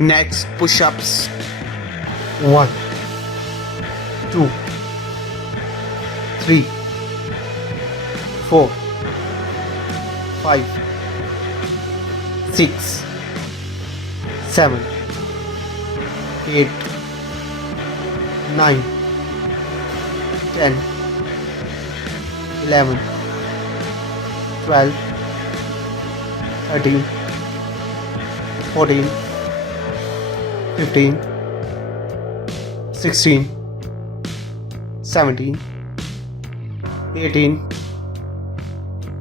Next, push-ups. 1, 2, 3, 4, 5, 6, 7, 8, 9, 10, 11, 12, 13, 14, 15, 16, 17, 18,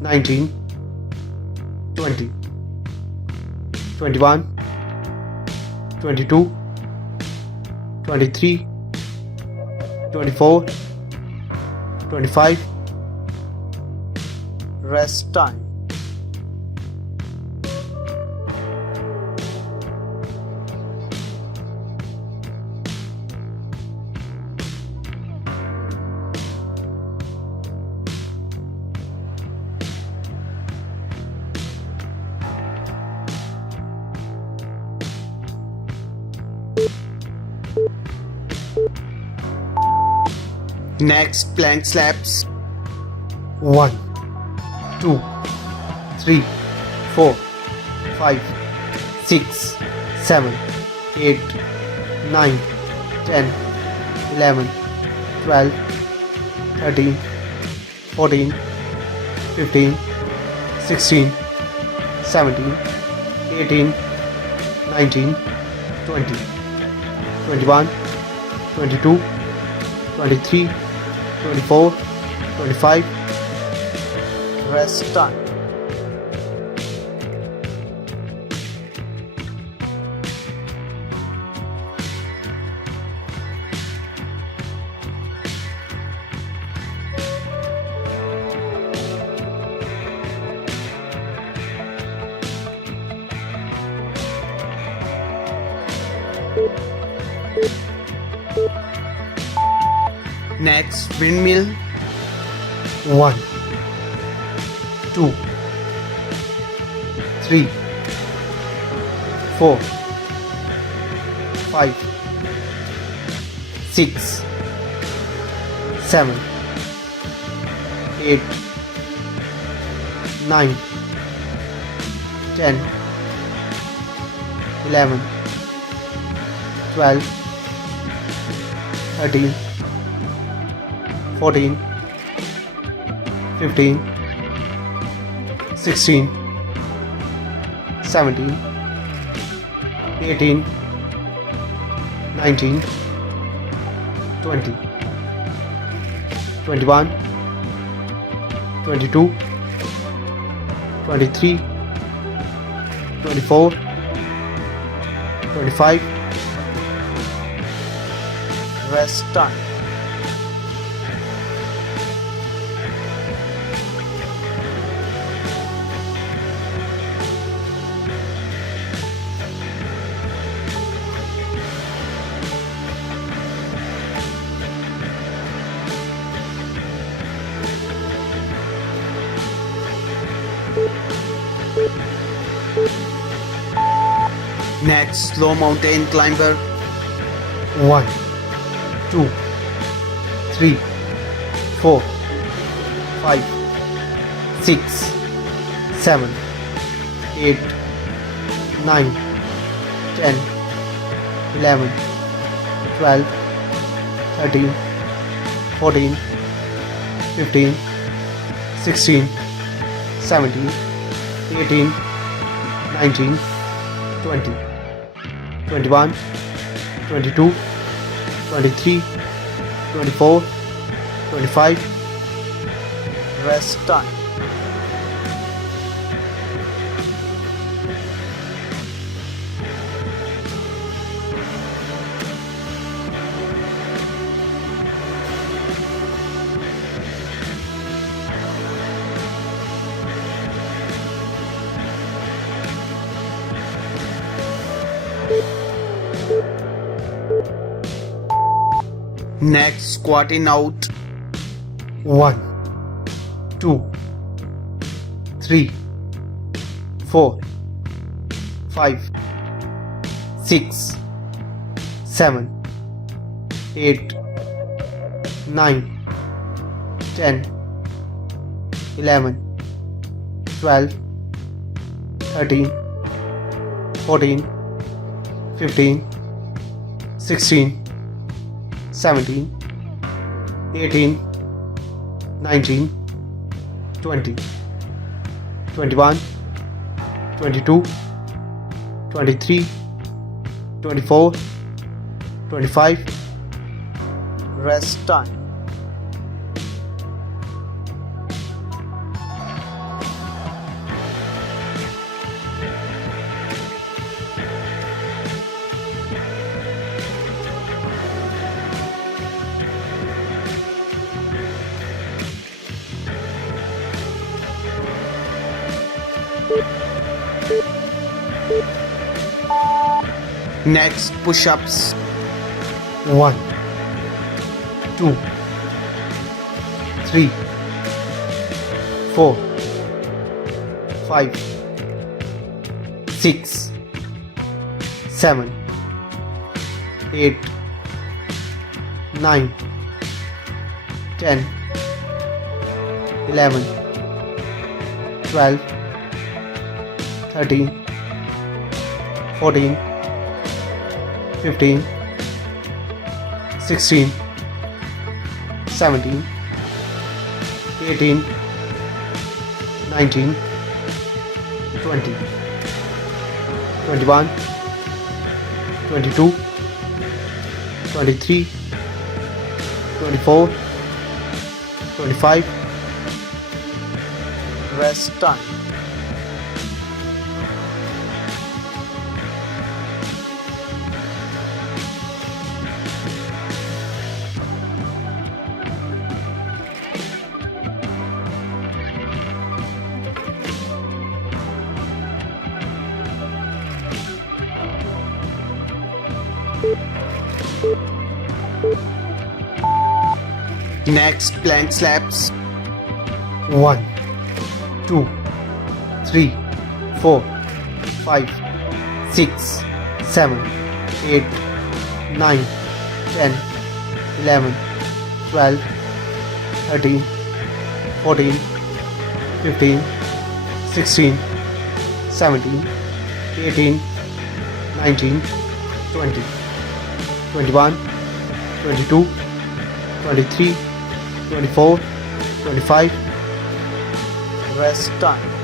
19, 20, 21, 22, 23, 24, 25. Rest time. Next, plank slaps. 1, 2, 3, 4, 5, 6, 7, 8, 9, 10, 11, 12, 13, 14, 15, 16, 17, 18, 19, 20, 21, 22, 23, 24, 25. Rest time. Next, windmill. 1, 2, 3, 4, 5, 6, 7, 8, 9, 10, 11, 12, 13, 14, 15, 16, 17, 18, 19, 20, 21, 22, 23, 24, 25. Rest time. Next, slow mountain climber. 1, 2, 3, 4, 5, 6, 7, 8, 9, 10, 11, 12, 13, 14, 15, 16, 17, 18, 19, 20, 21, 22, 23, 24, 25. Rest time. Next, squatting out. 1, 2, 3, 4, 5, 6, 7, 8, 9, 10, 11, 12, 13, 14, 15, 16, 17, 18, 19, 20, 21, 22, 23, 24, 25. Rest time. Next push-ups. 1, 2, 3, 4, 5, 6, 7, 8, 9, 10, 11, 12, 13, 14, 15, 16, 17, 18, 19, 20, 21, 22, 23, 24, 25. Rest time. Next plank slaps. 1, 2, 3, 4, 5, 6, 7, 8, 9, 10, 11, 12, 13, 14, 15, 16, 17, 18, 19, 20, 21, 22, 23, 24, 25. Rest time.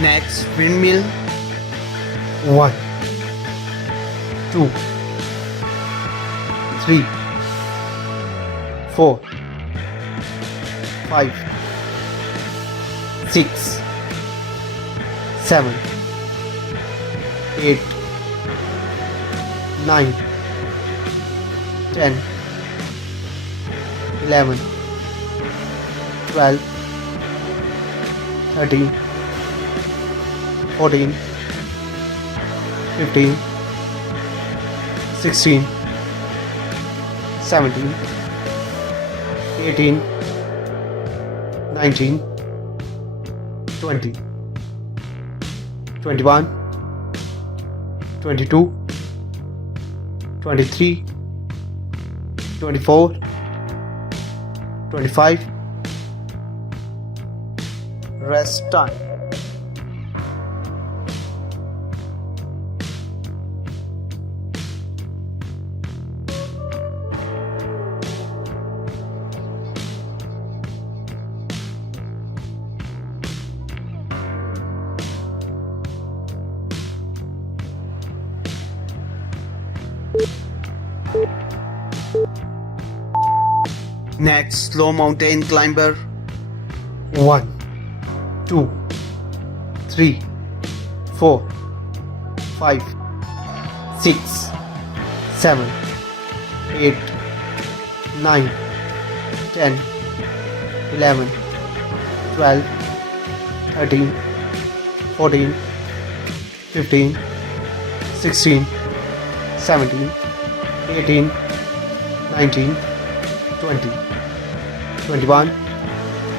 Next windmill. 1, 2, 3, 4, 5, 6, 7, 8, 9, 10, 11, 12, 13, 14, 15, 16, 17, 18, 19, 20, 21, 22, 23, 24, 25. Rest time. Next slow mountain climber. 1, 2, 3, 4, 5, 6, 7, 8, 9, 10, 11, 12, 13, 14, 15, 16, 17, 18, 19, 20, 21,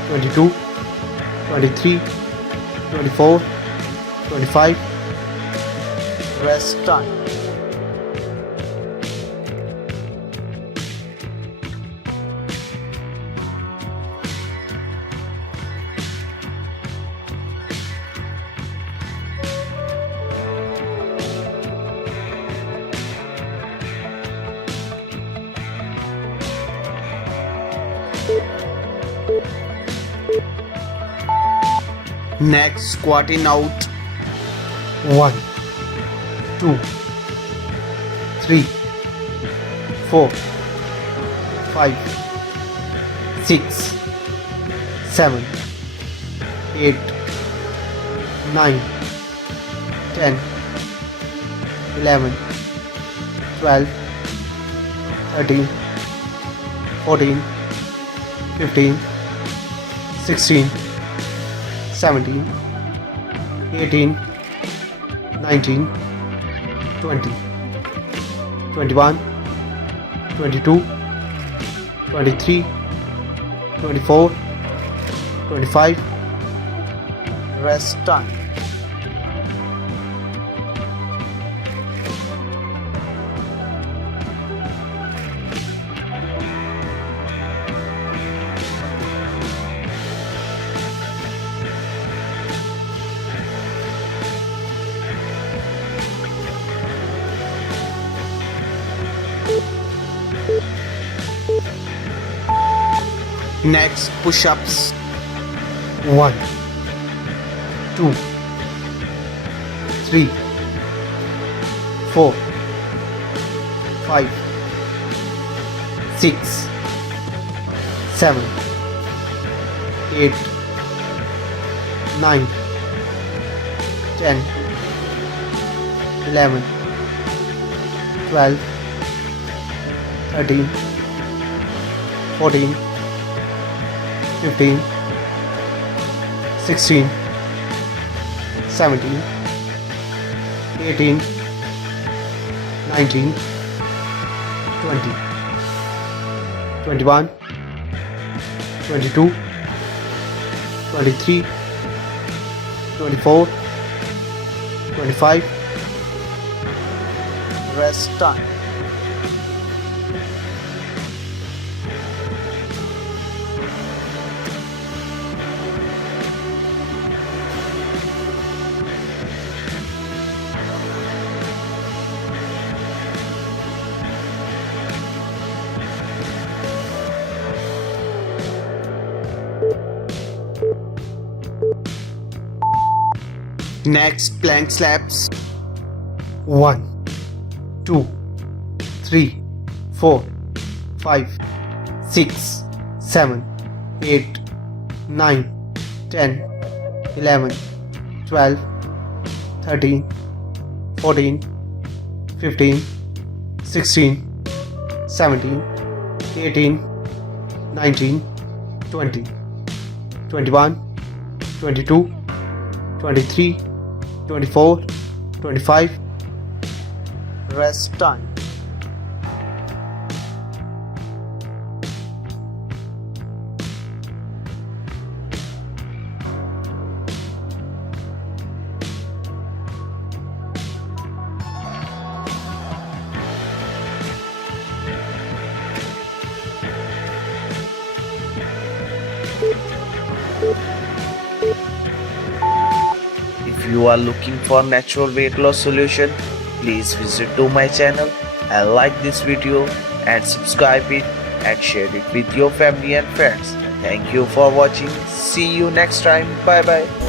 22, 23, 24, 25. Rest time. Next, squatting out. 1, 2, 3, 4, 5, 6, 7, 8, 9, 10, 11, 12, 13, 14, 15, 16, 17, 18, 19, 20, 21, 22, 23, 24, 25. Rest time. Next, push-ups. 1, 2, 3, 4, 5, 6, 7, 8, 9, 10, 11, 12, 13, 14, 15, 16, 17, 18, 19, 20, 21, 22, 23, 24, 25. Rest time. Next, plank slaps. 1, 2, 3, 4, 5, 6, 7, 8, 9, 10, 11, 12, 13, 14, 15, 16, 17, 18, 19, 20, 21, 22, 23, 24, 25. Rest time. If you are looking for natural weight loss solution, please visit to my channel and like this video and subscribe it and share it with your family and friends. Thank you for watching. See you next time. Bye bye.